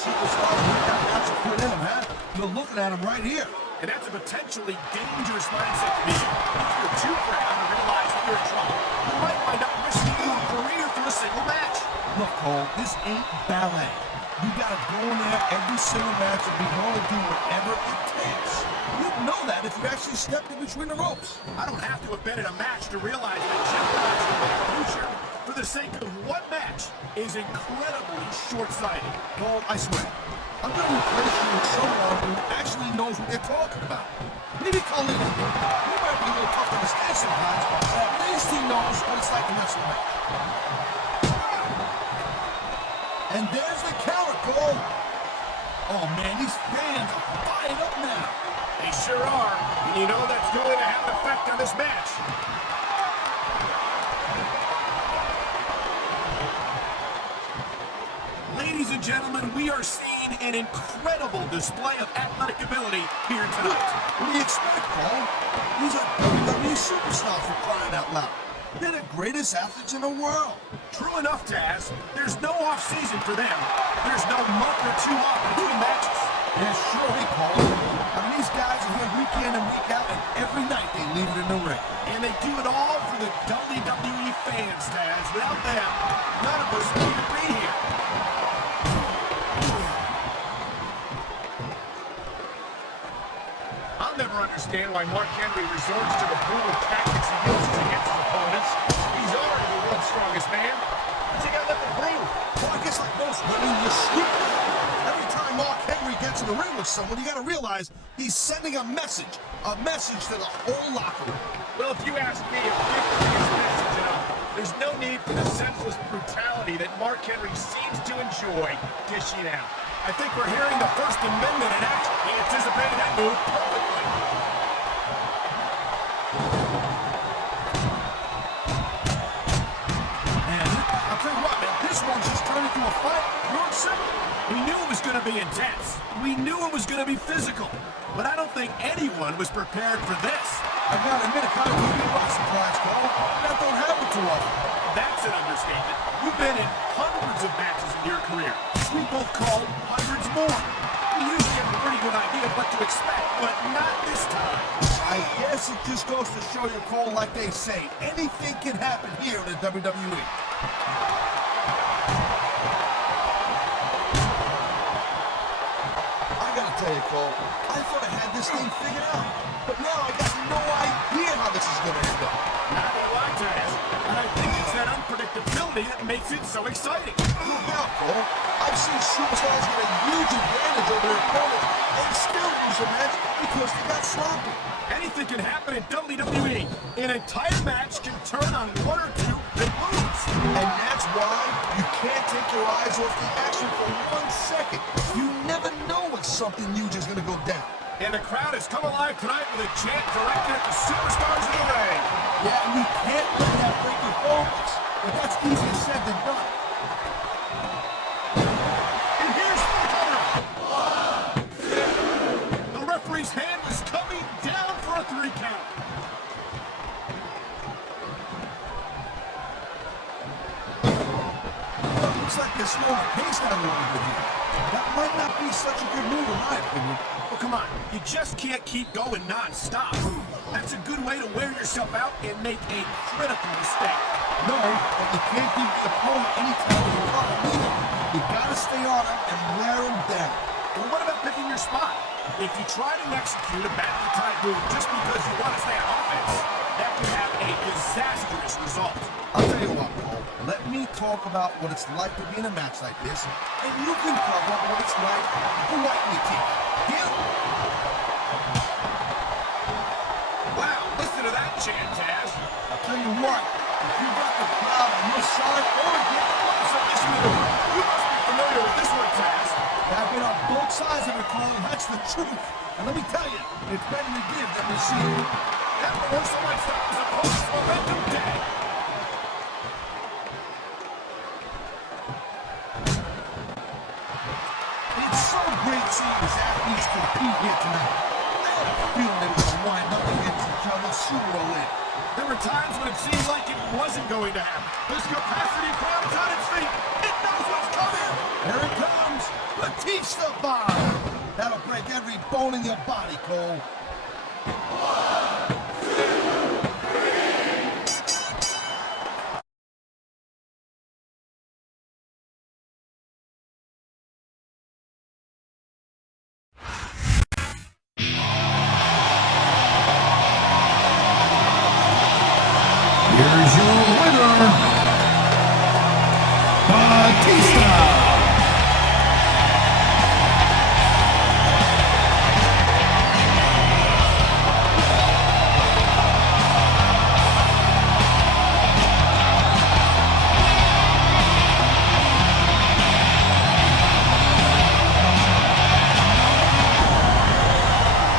superstars with that match put in them, huh? You're looking at them right here. And that's a potentially dangerous mindset to be in. If you're too proud to realize that you're in trouble, you might wind up risking your career through a single match. Look, Cole, this ain't ballet. You gotta go in there every single match and be willing to do whatever it takes. You'd know that if you actually stepped in between the ropes. I don't have to have been in a match to realize that jeopardizing my future for the sake of one match is incredibly short-sighted. Cole, I swear, I'm gonna replace you with someone who actually knows what they're talking about. Maybe Colleen. He might be a little tough to understand sometimes, but at least he knows what it's like to wrestle a match. And there's the counter, Cole. Oh, man, these fans are fired up now. They sure are. And you know that's going to have an effect on this match. Ladies and gentlemen, we are seeing an incredible display of athletic ability here tonight. What do you expect, Cole? These are WWE superstars for crying out loud. They're the greatest athletes in the world. True enough, Taz. There's no off-season for them. There's no month or two off between matches. Yeah, sure, they call it. I mean, these guys are here week in and week out, and every night they leave it in the ring. And they do it all for the WWE fans, Taz. Without them, none of us would even be here. I'll never understand why Mark Henry resorts to the brutal tactics he uses against his opponents. He's already the world's strongest man. What's he got left to prove? Well, I guess like most women, you sleep. Every time Mark Henry gets in the ring with someone, you gotta realize he's sending a message to the whole locker room. Well, if you ask me, if we bring his message enough, there's no need for the senseless brutality that Mark Henry seems to enjoy dishing out. I think we're hearing the First Amendment in action. He anticipated that move perfectly. And I'll tell you what, man, this one's just turned into a fight. Pure and simple. We knew it was going to be intense. We knew it was going to be physical. But I don't think anyone was prepared for this. I gotta admit, it kind of took me by surprise, Cole. That don't happen too often. That's an understatement. You've been in hundreds of matches in your career. We both call hundreds more. We usually have a pretty good idea of what to expect, but not this time. I guess it just goes to show you, Cole, like they say, anything can happen here in the WWE. I gotta tell you, Cole, I thought I had this thing figured out, but now I got no idea how this is gonna end up. Not gonna lie, Taz, and I think it's that unpredictability that makes it so exciting. No doubt, Cole. I've seen superstars get a huge advantage over their opponents and still lose a match because they got sloppy. Anything can happen in WWE. An entire match can turn on one or two big moves. And that's why you can't take your eyes off the action for 1 second. You never know when something huge is gonna go down. And the crowd has come alive tonight with a chant directed at the superstars in the ring. Yeah, and you can't let that break your focus. But that's easier said than done. And here's the cover. The referee's hand is coming down for a 3 count. Looks like they're slowing the pace down a little bit here. That might not be such a good move in my opinion. Well, come on. You just can't keep going non-stop. That's a good way to wear yourself out and make a critical mistake. No, but you can't give the opponent any time to recover either. You gotta stay on him and wear him down. Well, what about picking your spot? If you try to execute a badly timed move just because you want to stay on offense, that could have a disastrous result. I'll tell you what, Cole. Let me talk about what it's like to be in a match like this, and you can cover what it's like to whiten your teeth. Deal? Wow, listen to that chant, Taz. I'll tell you what. If you got the crowd on your side, or again, So listen to it. You must be familiar with this one, Taz. I've been on both sides of it, Cole. That's the truth. And let me tell you, it's better to give than receive. That reversal might stop as opponent's momentum dead. It's so great seeing these athletes compete here tonight. I had a feeling they were going to wind up against each other sooner or later. There were times when it seemed like it wasn't going to happen. This capacity crowd is on its feet. It knows what's coming. Here it comes. The Batista bomb. That'll break every bone in your body, Cole.